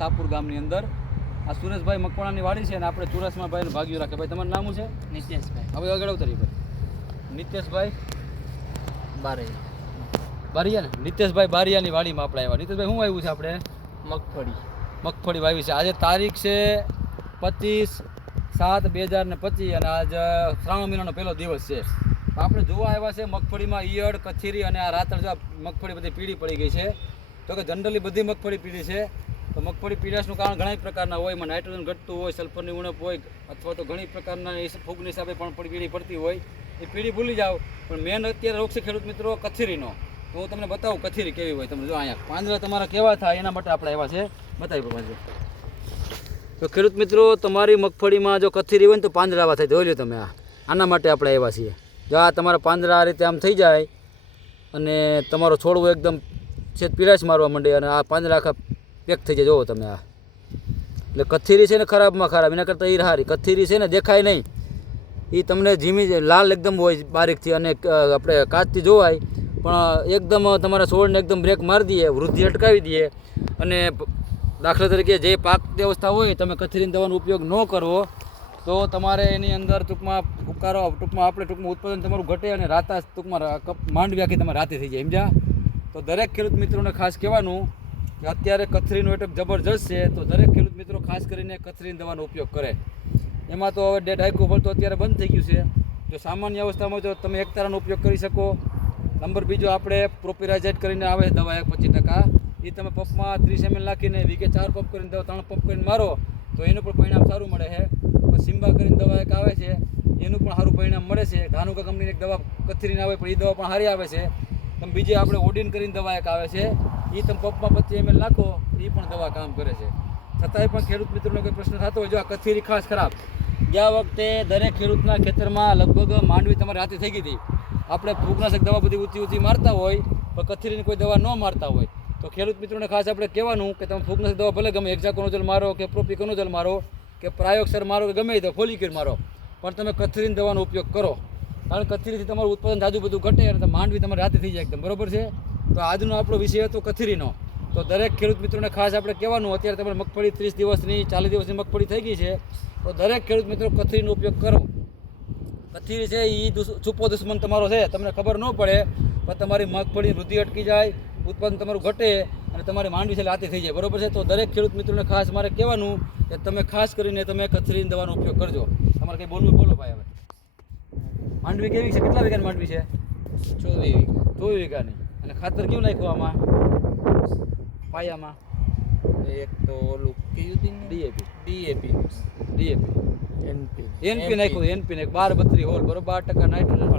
સાપુર ગામની અંદર. આ સુરેશભાઈ મકવાણાની વાડી છે અને આપણે ચુડાસમા ભાઈને ભાગ્યું રાખે. ભાઈ તમારું નામ છે? નિતેશભાઈ. હવે આગળ ઉતરી ભાઈ નિતેશભાઈ? બારે બારિયા ને? નિતેશભાઈ બારિયાની વાડીમાં આપણે આવ્યા. નિતેશભાઈ શું આવ્યું છે આપણે? મગફળી. મગફળી વાવી છે. આજે તારીખ છે પચીસ સાત બે હજાર ને પચીસ અને આજ શ્રાવણ મહિનાનો પહેલો દિવસ છે. આપણે જોવા આવ્યા છે મગફળીમાં ઈયળ કથીરી અને આ રાતળ જો મગફળી બધી પીળી પડી ગઈ છે. તો કે જનરલી બધી મગફળી પીળી છે. તો મગફળી પીડાશનું કારણ ઘણા પ્રકારના હોય, એમાં નાઇટ્રોજન ઘટતું હોય, સલ્ફરની ઉણપ હોય, અથવા તો ઘણી પ્રકારના ફૂગની હિસાબે પણ પડી પડતી હોય. એ પીળી ભૂલી જાઓ, પણ મેન અત્યારે રોગ છે ખેડૂત મિત્રો કથીરીનો. તો હું તમને બતાવું કથીરી કેવી હોય તમે જો અહીંયા પાંદડા તમારા કેવા થાય એના માટે આપણે એવા છે, બતાવી પ્રમાણે તો ખેડૂત મિત્રો, તમારી મગફળીમાં જો કથીરી હોય ને તો પાંદડા આવા થાય, જોઈ લો તમે આ. આના માટે આપણે એવા છીએ. જો આ તમારા પાંદડા આ રીતે આમ થઈ જાય અને તમારો છોડવો એકદમ છેદ પીરાશ મારવા માંડે અને આ પાંદડા આખા પેક થઈ જાય. જોવો તમે આ. એટલે કથીરી છે ને ખરાબમાં ખરાબ, એના કરતાં એ હારી. કથીરી છે ને દેખાય નહીં. એ તમને ધીમી લાલ એકદમ હોય બારીકથી અને આપણે કાચથી જોવાય, પણ એકદમ તમારા છોડને એકદમ બ્રેક મારી દઈએ, વૃદ્ધિ અટકાવી દઈએ અને દાખલા તરીકે જે પાક વ્યવસ્થા હોય, તમે કથીરીની દવાનો ઉપયોગ ન કરવો તો તમારે એની અંદર ટૂંકમાં ઉકારો, ટૂંકમાં આપણે ટૂંકમાં ઉત્પાદન તમારું ઘટે અને રાતા ટૂંકમાં માંડવી આખી તમારે રાતે થઈ જાય. સમજ્યા? તો દરેક ખેડૂત મિત્રોને ખાસ કહેવાનું કે અત્યારે કથરીનું એટક જબરજસ્ત છે, તો દરેક ખેડૂત મિત્રો ખાસ કરીને કથરીની દવાનો ઉપયોગ કરે. એમાં તો હવે ડેડ હાઈકુ ફળ તો અત્યારે બંધ થઈ ગયું છે. જો સામાન્ય અવસ્થામાં તો તમે એક તારાનો ઉપયોગ કરી શકો. નંબર બીજો આપણે પ્રોપિરાઇઝેટ કરીને આવે દવા એક પચીસ ટકા. એ તમે પંપમાં ત્રીસ એમએલ નાખીને વીકે ચાર પંપ કરીને દવા, ત્રણ પંપ કરીને મારો, તો એનું પણ પરિણામ સારું મળે છે. પણ સિમ્બા કરીને દવા એક આવે છે, એનું પણ સારું પરિણામ મળે છે. ધાનુકા કંપનીની એક દવા કથરીને આવે, પણ એ દવા પણ સારી આવે છે. બીજી આપણે ઓડિન કરીને દવા એક આવે છે. એ તમે પંપમાં પચીસ એમએલ નાખો એ પણ દવા કામ કરે છે. છતાંય પણ ખેડૂત મિત્રોનો કોઈ પ્રશ્ન થતો હોય, જો આ કથીરી ખાસ ખરાબ. ગયા વખતે દરેક ખેડૂતના ખેતરમાં લગભગ માંડવી તમારી હાથે થઈ ગઈ હતી. આપણે ફૂગનાશક દવા બધી ઊંચી ઊંચી મારતા હોય, પણ કથીરીની કોઈ દવા ન મારતા હોય. તો ખેડૂત મિત્રોને ખાસ આપણે કહેવાનું કે તમે ફૂગનાશક દવા ભલે ગમે એક્ઝાકોનોજલ મારો કે પ્રોપિકોનોજલ મારો, કે પ્રાયોગસર મારો, કે ગમે તે ફોલિક્યુર મારો. પણ તમે કથરીની દવાનો ઉપયોગ કરો. કારણ કથરીથી તમારું ઉત્પાદન જાજુ બધું ઘટે અને માંડવી તમારે રાતે થઈ જાય એકદમ. બરોબર છે? તો આજનો આપણો વિષય હતો કથીરીનો. તો દરેક ખેડૂત મિત્રોને ખાસ આપણે કહેવાનું અત્યારે તમારે મગફળી ત્રીસ દિવસની ચાલીસ દિવસની મગફળી થઈ ગઈ છે. તો દરેક ખેડૂત મિત્રો કથરીનો ઉપયોગ કરો. કથીરી છે એ છુપો દુશ્મન તમારો છે તમને ખબર ન પડે પણ તમારી મગફળી વૃદ્ધિ અટકી જાય ઉત્પાદન તમારું ઘટે અને તમારી માંડવી છે લાતી થઈ જાય. બરોબર છે? તો દરેક ખેડૂત મિત્રોને ખાસ મારે કહેવાનું કે તમે ખાસ કરીને તમે કથરીની દવાનો ઉપયોગ કરજો. તમારે કંઈ બોલવું બોલો ભાઈ હવે. માંડવી કેવી છે? કેટલા વીઘાની માંડવી છે? ચોવીસ વીઘા. ચોવીસ વીઘાની. અને ખાતર કેવું નાખ્યું આમાં? પાયામાં? એક તો ઓલું કયું હતું DAP. DAP. DAP. NP. NP નાખ્યું એનપી નાખ્યું. બાર બત્રી હોલ બરોબર? બાર ટકા નાઇટ્રોજન.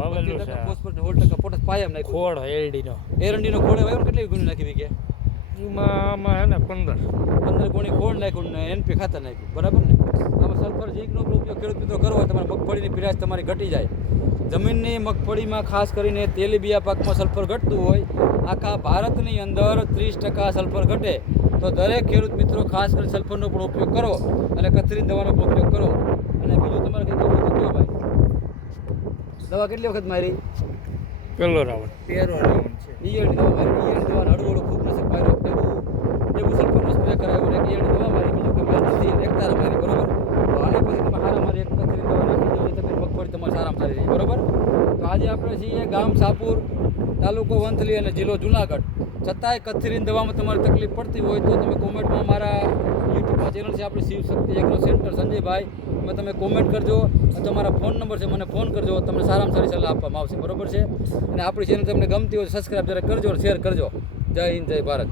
વાવેલું છે. ફોસ્ફરસ હોલ ટકા પોટાશ પાયામાં નાખ્યું. ખોળ એરડીનો એરંડીનો ખોળે વાવ્યો કેટલી ગુણી નાખી વીઘે એમાં આમાં હે ને પંદર. પંદર ગુણી ખોળ નાખ્યું ને એનપી ખાતર નાખ્યું. બરાબર ને? આમાં સલ્ફર ઝીંકનો ઉપયોગ ખેડૂત મિત્રો કરવો તમારે મગફળીની પીરાશ તમારી ઘટી જાય. જમીનની મગફળીમાં ખાસ કરીને તેલીબિયા પાકમાં સલ્ફર ઘટતું હોય આખા ભારતની અંદર ત્રીસ ટકા સલ્ફર ઘટે તો દરેક ખેડૂત મિત્રો ખાસ કરીને સલ્ફરનો પણ ઉપયોગ કરો અને કથરી દવાનો પણ ઉપયોગ કરો. અને બીજું તમારે કંઈ કહું તો કહો ભાઈ? દવા કેટલી વખત મારી? પહેલો રાઉન્ડ. પહેલો રાઉન્ડ છે. ઈયળની દવા મારી ઈયળની દવા હળવું હળવું ખૂબ નસક માર્યો એવું એવું સલ્ફરનો સ્પ્રે કરાવ્યો ને એક ઈયળની દવા મારી બીજું કે મારી નથી એક તારા મારી બરોબર તો આને પછી તમે હારા મારી એક કથરી દવા નાખી દો એટલે તમે તમારે રહી, બરાબર? તો આજે આપણે છીએ ગામ સાપુર, તાલુકો વંથલી અને જિલ્લો જુનાગઢ. છતાંય કથરીની દવામાં તમારે તકલીફ પડતી હોય તો તમે કોમેન્ટમાં મારા યુટ્યુબમાં ચેનલ છે આપણી શિવ શક્તિ એગ્રો સેન્ટર સંજયભાઈ, એમાં તમે કોમેન્ટ કરજો. તમારા ફોન નંબર છે, મને ફોન કરજો. તમને સારામાં સારી સલાહ આપવામાં આવશે, બરોબર છે? અને આપણી ચેનલ તમને ગમતી હોય સબસ્ક્રાઈબ જરા કરજો શેર કરજો. જય હિન્દ, જય ભારત.